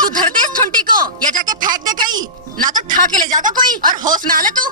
तू धर दे इस ठुंटी को या जाके फेंक दे कहीं, ना तो ठा के ले जाएगा कोई। और होश में आ ले तू।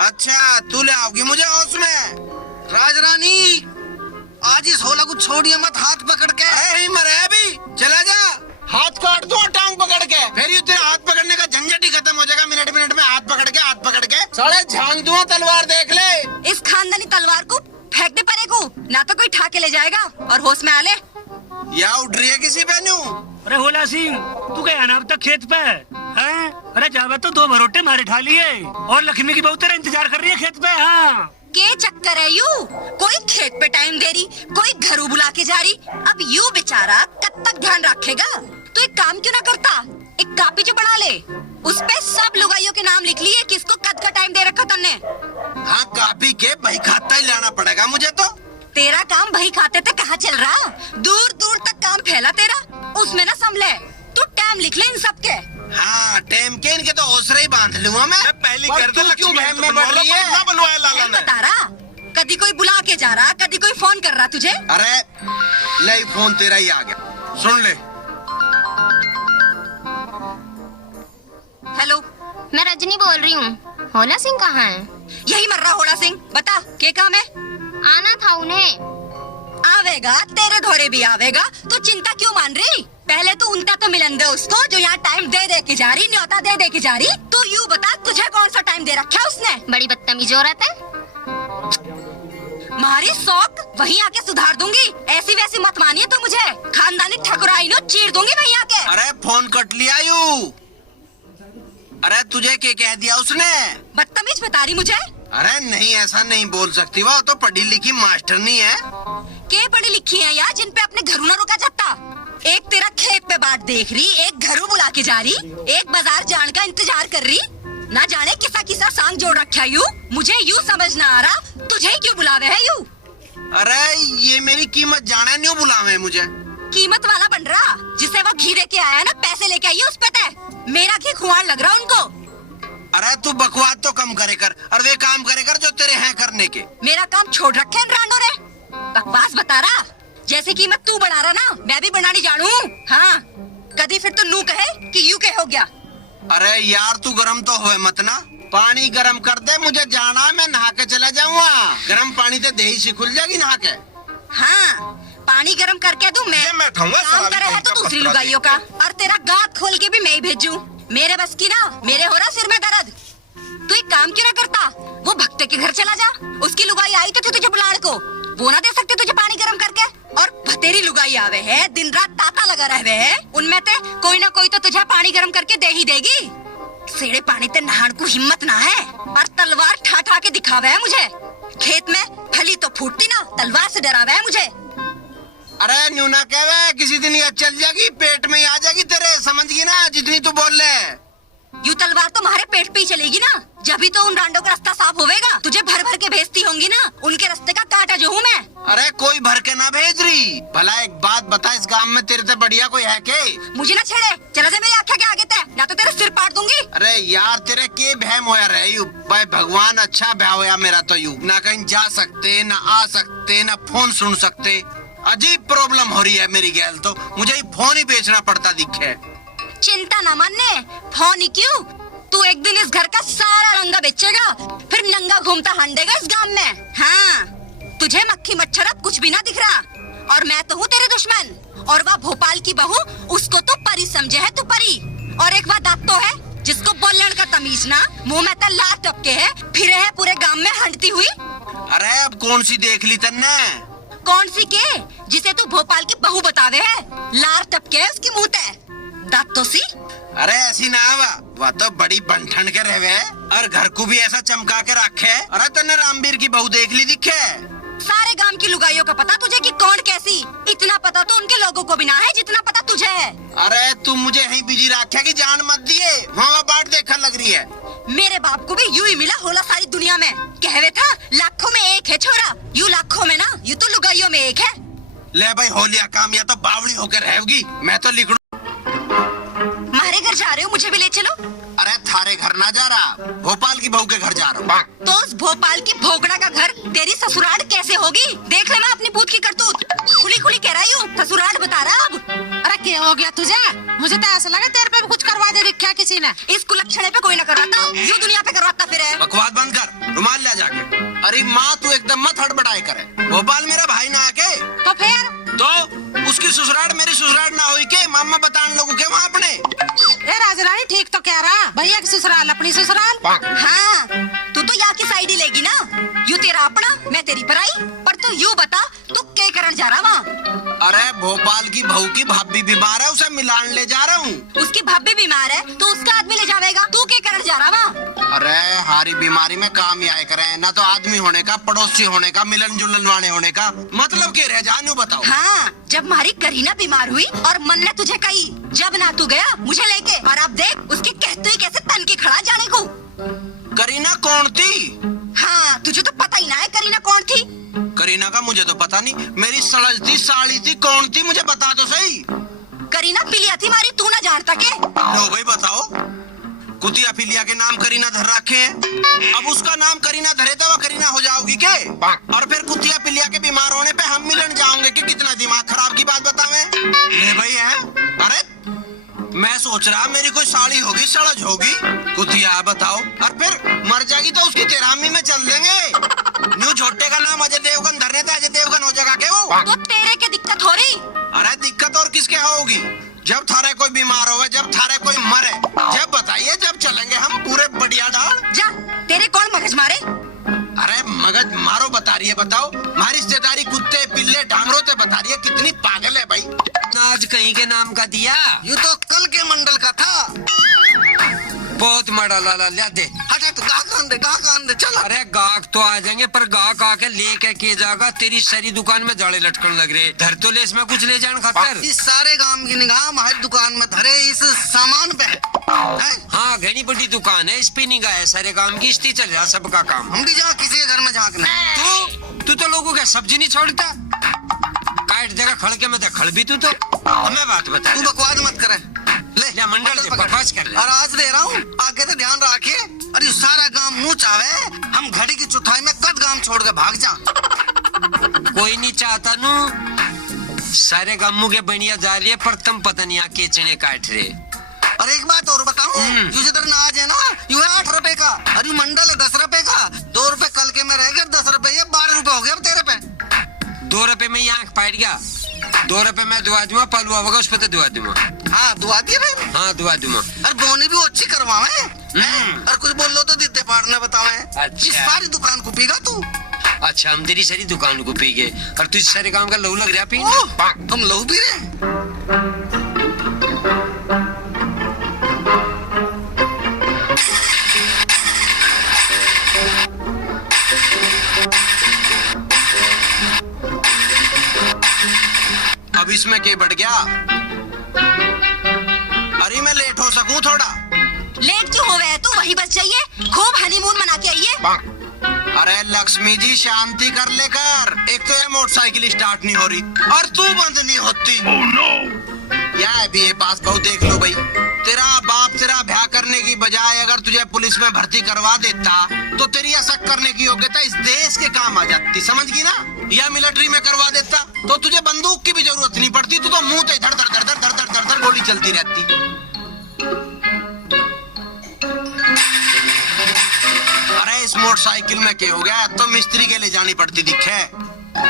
अच्छा तू ले आओगी मुझे होश में? राजरानी आज इस होला को छोड़िए मत, हाथ पकड़ के ही मरे अभी। चला जा, हाथ काट दो टांग पकड़ के, फिर ये तेरा हाथ पकड़ने का झंझट ही खत्म हो जाएगा। मिनट मिनट में हाथ पकड़ के साले झांक दूं तलवार, देख ले। इस खानदानी तलवार को फेंक दे परे को, ना तो कोई ठा के ले जाएगा। और होश में आ ले। या उठ रही है किसी बहनू? अरे होला सिंह, तू गया ना अब तक खेत पे हैं? अरे जावा तो 2 भरोटे मारे ठा लिए और लक्ष्मी की बहू तेरा इंतजार कर रही है खेत पे। हाँ के चक्कर है यू, कोई खेत पे टाइम दे रही, कोई घरों बुला के जा रही। अब यू बेचारा कब तक ध्यान रखेगा? तो एक काम क्यों ना करता, एक कापी जो बना ले, उस पे सब लुगाइयों के नाम लिख लिए किसको कद का टाइम दे रखा तुमने। हाँ कापी के बही खाता ही लाना पड़ेगा मुझे तो। तेरा काम बही खाते थे कहाँ चल रहा, दूर दूर तक काम फैला तेरा, उसमें ना संभले। तू टाइम लिख ले इन सब के। हाँ टाइम के इनके तो ओसरे ही बांध लूंगा मैं पहली कर दो। क्यों बहन में बढ़ रही है? बनवाया लाला ने। बता रहा, कभी कोई बुला के जा रहा, कभी कोई फोन कर रहा तुझे। अरे ले फोन तेरा ही आ गया, सुन ले। हेलो, मैं रजनी बोल रही हूँ। होला सिंह कहाँ है? यही मर रहा होला सिंह। बता क्या काम है? आना था उन्हें। आवेगा, तेरे धोरे भी आवेगा, तो चिंता क्यों मान रही? पहले तो उनका तो मिलन दे उसको जो यहाँ टाइम दे दे के जा रही, न्योता दे दे के जा रही। तो यूँ बता तुझे कौन सा टाइम दे रखा है उसने? बड़ी बदतमीज औरत है। मारी शौक वहीं आके सुधार दूंगी, ऐसी वैसी मत मानिए तो मुझे खानदानी ठकुराई नो चीर दूंगी वहीं आके। अरे फोन कट लिया यू। अरे तुझे क्या कह दिया उसने? बदतमीज बता रही मुझे। अरे नहीं ऐसा नहीं बोल सकती, वह तो पढ़ी लिखी मास्टर नहीं है। के पढ़ी लिखी है यार जिन पे अपने घरों न रुका जाता। एक तेरा खेत पे बाट देख रही, एक घरों बुला के जा रही, एक बाजार जाने का इंतजार कर रही। ना जाने किसा किसा सांग जोड़ रखा यू, मुझे यू समझ ना आ रहा तुझे ही क्यों बुलावे है यू। अरे ये मेरी कीमत जाने नहीं बुलावे मुझे। कीमत वाला बन रहा, जिसे वो घी दे के आया ना, पैसे लेके आई है उस पे तय। मेरा घी खुआर लग रहा उनको। अरे तू बकवास तो कम करे कर और वे काम करे कर जो तेरे हैं करने के। मेरा काम छोड़ रखे इन रांडो ने। बकवास बता रहा, जैसे कीमत तू बढ़ा रहा ना, मैं भी बनानी जानू। हाँ कभी फिर तो नू कहे कि यू के हो गया। अरे यार तू गरम तो होए मत ना, पानी गरम कर दे, मुझे जाना, मैं नहा के चला जाऊंगा। गरम पानी से दही सी खुल जाएगी नहा के। हाँ पानी गरम करके दूं मैं काम करे है तो दूसरी लुगाइयों का, और तेरा गात खोल के भी मैं ही भेजूं। मेरे बस की ना, मेरे हो रहा सिर में दर्द। तू एक काम क्यों ना करता, वो भक्ते के घर चला जा, उसकी लुगाई आई तो थी तुझे बुलाने को, वो ना दे सकते तुझे पानी गरम करके। और भतेरी लुगाई आवे है, दिन रात ताता लगा रहे है, उनमें ते कोई ना कोई तो तुझे पानी गरम करके दे ही देगी। सेड़े पानी ते नहान को हिम्मत ना है, और तलवार ठा ठा के दिखावे है मुझे। खेत में फली तो फूटती ना, तलवार से डरावे है मुझे। अरे न्यू ना कहवे, किसी दिन ये चल जाएगी, पेट में ही आ जाएगी तेरे, समझ गई ना जितनी तू बोल ले। यू तलवार तो हमारे पेट पे ही चलेगी ना, जब भी तो उन रांडों का रास्ता साफ होवेगा। तुझे भर भर के भेजती होंगी ना, उनके रास्ते का कांटा जो हूँ मैं। अरे कोई भर के ना भेज रही। भला एक बात बता, इस गांव में तेरे से बढ़िया कोई है के? मुझे ना छेड़े, चला जा मेरी आंखें के आगे तय, ना तो तेरा सिर पाट दूंगी। अरे यार तेरे के बहम होया रहे यू, भाई भगवान अच्छा ब्याह होया मेरा तो यू, ना कहीं जा सकते, ना आ सकते, ना फोन सुन सकते। अजीब प्रॉब्लम हो रही है मेरी गैल तो, मुझे ही फोन ही बेचना पड़ता दिखे। चिंता न मानने, फोन ही क्यों, तू एक दिन इस घर का सारा रंगा बेचेगा, फिर नंगा घूमता हंडेगा इस गांव में। हाँ तुझे मक्खी मच्छर अब कुछ भी ना दिख रहा, और मैं तो हूँ तेरे दुश्मन। और वह भोपाल की बहू, उसको तो परी समझे है तू परी। और एक वह दातो है जिसको बोलने का तमीज ना, मुँह में तो लात टपके है, फिरे है पूरे गांव में हंडती हुई। अरे अब कौन सी देख ली तन्ने? कौन सी के, जिसे तू भोपाल की बहू बतावे है, लार टपके है उसकी मुँह ते दातो सी। अरे ऐसी ना वह तो बड़ी बनठन के रहे और घर को भी ऐसा चमका के रखे। अरे तन्ने रामवीर की बहू देख ली दिखे? सारे गांव की लुगाइयों का पता तुझे कि कौन कैसी, इतना पता तो उनके लोगों को भी ना है जितना पता तुझे है। अरे तू मुझे यहीं बिजी रखे की जान मत दिए, वहाँ बाट देखने लग रही है। मेरे बाप को भी यूं ही मिला होला सारी दुनिया में, कहवे था लाखों में एक है छोरा, यू लाखों में ना, यू तो लुगाइयों में एक है। ले भाई होलिया काम, या तो बावड़ी होकर रहेगी, मैं तो लिखूं। मारे घर जा रहे हो, मुझे भी ले चलो। अरे थारे घर ना जा रहा, भोपाल की बहू के घर जा रहा हूँ। तो उस भोपाल की भोगड़ा का घर तेरी ससुराल कैसे होगी, देख ले मैं अपनी भूत की करतूत। खुली खुली कह रही हूँ, ससुराल बता रहा अब। अरे क्या हो गया तुझे? मुझे तो ऐसा लगा तेरे पे भी कुछ करवा दे रखा किसी ने। इस कुलक्षणे पे कोई न करवाता, यूं दुनिया पे करवाता फिर है। बकवास बंद कर, रुमाल ले जाके। अरे माँ तू एकदम मत हड़बड़ाए करे। भोपाल मेरा भाई ना आके तो फिर तो उसकी ससुराल मेरी ससुराल ना हुई के मामा बतान लोगों के वहाँ अपने। ए राजरानी ठीक तो कह रहा, भैया की ससुराल अपनी ससुराल। हाँ, तू तो यहाँ की साइड ही लेगी ना, यू तेरा अपना मैं तेरी पराई। पर तू यूं बता तू क्या करने जा रहा वहाँ? अरे भोपाल की बहू की भाभी बीमार है, उसे मिलान ले जा रहा हूँ। उसकी भाभी बीमार है तो उसका आदमी ले जाएगा, तू क्या करने जा रहा वहाँ? अरे हारी बीमारी में काम ही आए करे, ना तो आदमी होने का, पड़ोसी होने का, मिलन जुलन वाले होने का मतलब के रह जानू बताओ। हाँ, जब हमारी करीना बीमार हुई और मन ने तुझे कही, जब ना तू गया मुझे लेके, और अब देख उसके कहते ही कैसे तन की खड़ा जाने को। करीना कौन थी? हाँ, तुझे तो पता ही ना है करीना कौन थी। करीना का मुझे तो पता नहीं, मेरी सड़जती साड़ी थी, कौन थी मुझे बता दो सही। करीना पिलिया थी मारी, तू ना जानता के? लो भाई बताओ। कुतिया पिलिया के नाम करीना धर रखे हैं, अब उसका नाम करीना धरे तो वह करीना हो जाओगी के? और फिर कुतिया पिलिया के बीमार होने पे हम मिलन जाओगे कि कितना दिमाग खराब की बात बतावे। ले भाई है, अरे मैं सोच रहा मेरी कोई साड़ी होगी, सड़ज होगी, कुतिया बताओ। और फिर मर जाएगी तो उसकी तेरामी में चल देंगे। न्यू छोटे का नाम अजय देवगन धरने थे, अजय देवगन हो जाएगा क्या वो? तो तेरे के दिक्कत हो रही? अरे दिक्कत और किसके होगी? जब थारे कोई बीमार होगा, जब थारे कोई मरे, जब बताइए, जब चलेंगे हम पूरे बढ़िया डाल। जा, तेरे कौन मगज मारे? अरे मगज मारो बता रही है, बताओ। हमारी रिश्तेदारी कुत्ते पिल्ले डामरों ते बता रही है, कितनी पागल है भाई। आज कहीं के नाम का दिया, ये तो कल के मंडल का था। बहुत मड़ा लाला लिया दे। हट हट, गाहक आन दे, चल। अरे गाहक तो आ जाएंगे, पर गाहक आके लेके के जाएगा, तेरी सारी दुकान में जाड़े लटकन लग रहे। धर तो ले इसमें कुछ ले जाने खातर। इस सारे गांव की निगाह हमारी दुकान में धरे इस सामान पे है। हाँ घनी बड़ी दुकान है, इस पे निगाह है सारे काम की, इस्ती चल रहा सबका काम। हम भी जहाँ किसी के घर में झांकना। तू तो लोगों का सब्जी नहीं छोड़ता, काट देगा खड़ के, मैं तो खड़ भी तू तो। हमें बात बता, तू बकवास मत करे, ले या मंडल से बकवास कर ले। और आज दे रहा हूँ, आगे तो ध्यान रखिए। अरे सारा गांव मुँह चावे, हम घड़ी की चुथाई में कद गांव छोड़ के भाग जा। कोई नहीं चाहता नू, सारे गामू के बढ़िया जा रही है, पर तुम पता नहीं आके चने काट रहे। और एक बात और बताऊं, जिधर ना आज है ना, यू है 8 रुपए का, अरे मंडल है 10 रुपए का। 2 रुपए कल के में रह गए, 10 रुपए, ये 12 रुपए हो गए अब तेरे पे। 2 रुपए में ये आँख फाट गया, 2 रुपए में दुआ दूंगा, पलवा होगा उस पर तो दुआ दूंगा। हाँ दुआ दिए भाई। हाँ दुआ दूंगा। अरे बोनी भी अच्छी करवावे, और कुछ बोल लो तो दिद्दे फाड़ने बतावे। अच्छा। इस सारी दुकान को पीगा तू। अच्छा हम तेरी सारी दुकान को पी गए, और तू इस सारे काम का लहू लग रहा पी। हम लहू पी रहे। अब इसमें क्या बढ़ गया? अरे मैं लेट हो सकूं थोड़ा? लेट क्यों हो गए? तू वहीं बस जाइए, खूब हनीमून मना के आइए। अरे लक्ष्मी जी शांति कर लेकर, एक तो ये मोटरसाइकिल स्टार्ट नहीं हो रही और तू बंद नहीं होती। या भी ये पास बहुत देख लो भाई, तेरा बाप तेरा ब्याह करने की बजाय अगर तुझे पुलिस में भर्ती करवा देता तो तेरी ऐसा करने की योग्यता इस देश के काम आ जाती, समझ गई ना? या मिलिट्री में करवा देता तो तुझे बंदूक की भी जरूरत नहीं पड़ती, तू तो मुंह से धड़ धड़ धड़ धड़ धड़ धड़ धड़ धड़ गोली चलती रहती। अरे इस मोटरसाइकिल में क्या हो गया, तो मिस्त्री के ले जानी पड़ती दिखे।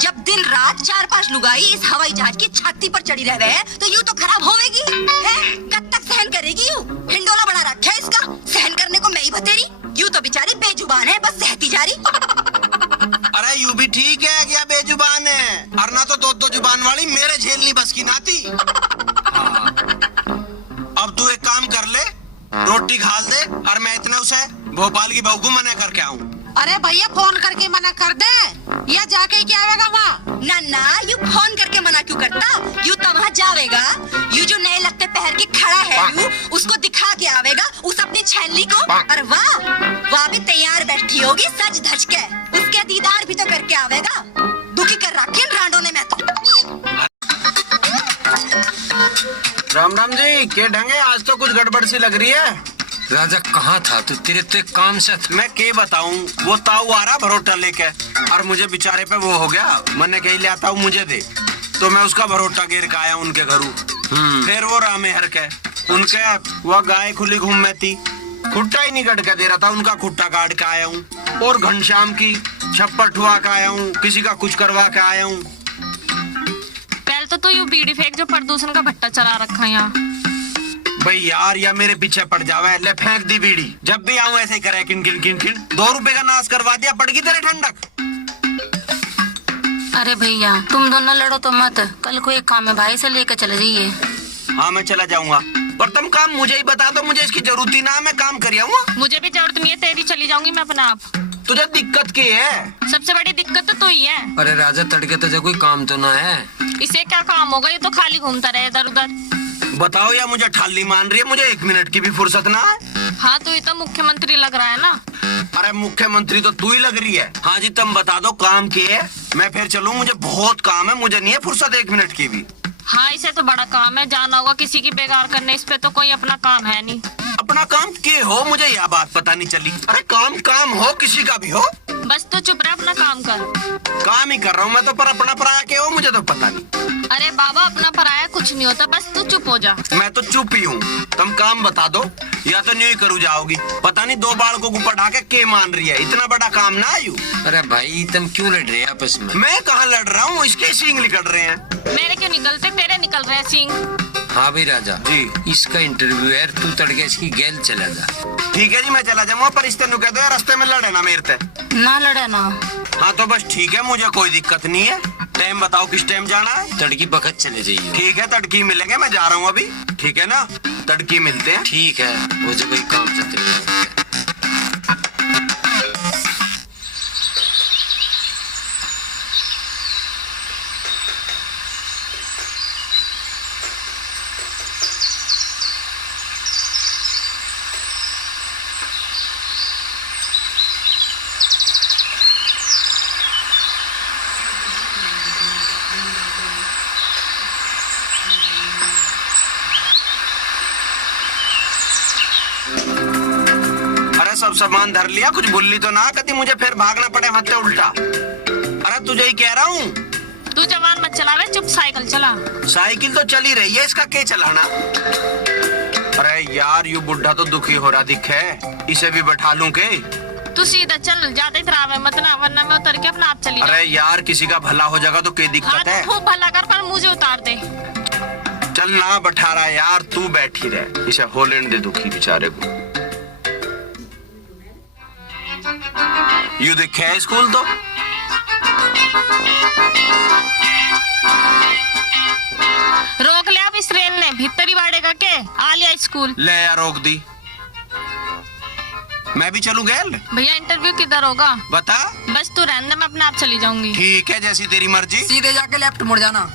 जब दिन रात 4-5 लुगाई इस हवाई जहाज की छाती पर चढ़ी रह गए तो यूं तो खराब होवेगी है? कब तक सहन करेगी? यूं हिंडोला बना रखा है इसका, सहन करने को मैं ही बतेरी। यूं तो बेचारी बेजुबान है, बस सहती जा रही। अरे यू भी ठीक है क्या बेजुबान है, और ना तो 2 जुबान वाली मेरे झेलनी बस की नाती। अब तू एक काम कर ले, रोटी खा दे और मैं इतना उसे भोपाल की बहू को मना करके आऊँ। अरे भैया फोन करके मना कर दे, या जाके क्या आवेगा वहाँ? ना ना, यू फोन करके मना क्यों करता? यू तो वहाँ जावेगा, यू जो नए लगते पहन के खड़ा है यू, उसको दिखा के आवेगा उस अपनी छेनली को। और वाह भी तैयार बैठी होगी सज धज के, उसके दीदार भी तो करके आवेगा। दुखी कर रखे रांडो ने मैं तो। राम राम जी, के ढंगे आज तो कुछ गड़बड़ सी लग रही है। राजा कहाँ था तू? तेरे तो एक काम से मैं क्या बताऊं, वो ताऊ आ रहा भरोटा लेके और मुझे बेचारे पे वो हो गया, मैंने कहीं ले आता हूँ मुझे दे। तो मैं उसका भरोटा गिर के आया उनके घरू। फिर वो रामे हर के उनके वह गाय खुली घूम में थी, खुट्टा ही नहीं कट के दे रहा था, उनका खुट्टा काट के आया हूँ। और घनश्याम की छप्पर ठुआ के आया हूँ, किसी का कुछ करवा के आया हूँ। पहले तो तू यू बीड़ी फेंक जो प्रदूषण का भट्टा चला रखा है यहाँ। भाई यार, या मेरे पीछे पड़ जावे, ले फेंक दी बीड़ी। जब भी आऊं ऐसे ही करे किन किन किन किन। 2 रुपए का नाश करवा दिया, पड़ गई तेरे ठंडक। अरे भैया तुम दोनों लड़ो तो मत, कल को एक काम है भाई से लेकर चले जाइए। हाँ मैं चला जाऊंगा, पर तुम काम मुझे ही बता दो, मुझे इसकी जरूरत ही ना, मैं काम कर आऊंगा। मुझे भी जरूरत नहीं है, तेरी चली जाऊंगी मैं अपना आप। तुझे दिक्कत की है? सबसे बड़ी दिक्कत तो तू ही है। अरे राजा तड़के तुझे कोई काम तो ना है? इसे क्या काम होगा, ये तो खाली घूमता रहे इधर उधर। बताओ, या मुझे ठाली मान रही है, मुझे 1 मिनट की भी फुर्सत ना है। हाँ तो ये तो मुख्यमंत्री लग रहा है ना। अरे मुख्यमंत्री तो तू ही लग रही है। हाँ जी, तुम बता दो काम की है, मैं फिर चलूं, मुझे बहुत काम है, मुझे नहीं है फुर्सत 1 मिनट की भी। हाँ इसे तो बड़ा काम है, जाना होगा किसी की बेकार करने, इस पे तो कोई अपना काम है नहीं। अपना काम के हो, मुझे यह बात पता नहीं चली। अरे काम काम हो, किसी का भी हो, बस तू चुप रह, अपना काम कर। काम ही कर रहा हूँ मैं तो, पर अपना पराया के हो मुझे तो पता नहीं। अरे बाबा अपना पराया कुछ नहीं होता, बस तू चुप हो जा। मैं तो चुप ही हूँ, तुम काम बता दो, या तो नहीं करू जाओगी। पता नहीं 2 बालकों को पढ़ा के मान रही है, इतना बड़ा काम ना आयु। अरे भाई तुम क्यों लड़ रहे हैं आपस में? मैं कहाँ लड़ रहा हूँ, इसके सींग निकल रहे हैं। मेरे क्यों निकलते, तेरे निकल रहे हैं सींग। हाँ भाई राजा जी, इसका इंटरव्यू है, तू तड़के इसकी गैल चला जा। ठीक है जी, मैं चला जाऊंगा, पर इस तेन कह दो रास्ते में लड़े ना मेरे ते। ना लड़े ना। हाँ तो बस ठीक है, मुझे कोई दिक्कत नहीं है। टाइम बताओ, किस टाइम जाना है? तड़की बखत चले जाइए। ठीक है, तड़की मिलेंगे, मैं जा रहा हूँ अभी। ठीक है ना, तड़की मिलते हैं। ठीक है, वो जो कोई काम से सब सामान धर लिया, कुछ भूली तो ना कभी मुझे फिर भागना पड़े हाथ से उल्टा। अरे तुझे ही कह रहा हूँ, तू जवान मत चला रहे, चुप साइकिल चला। साइकिल तो चली रही है, इसका क्या चलाना? अरे यार, यू बुढ़ा तो दुखी हो रहा दिखे, इसे भी बैठा लूं के? तू सीधा चल, ज्यादा इतरावे मत ना, वरना मैं उतर के अपना आप चली जाऊं। अरे यार, किसी का भला हो जाएगा तो क्या दिक्कत है? खूब भला कर, पर मुझे उतार दे। चल ना बैठा रहा यार, तू बैठी रहे, इसे होलैंड दे दुखी बेचारे को। यू देखे है स्कूल तो? रोक ले अब इस रेल ने, भीतर ही बाड़ेगा के आ लिया स्कूल। ले यार, रोक दी। मैं भी चलूं गैल? भैया इंटरव्यू किधर होगा बता। बस तू रहने दे, मैं अपने आप चली जाऊंगी। ठीक है, जैसी तेरी मर्जी। सीधे जाके लेफ्ट मुड़ जाना।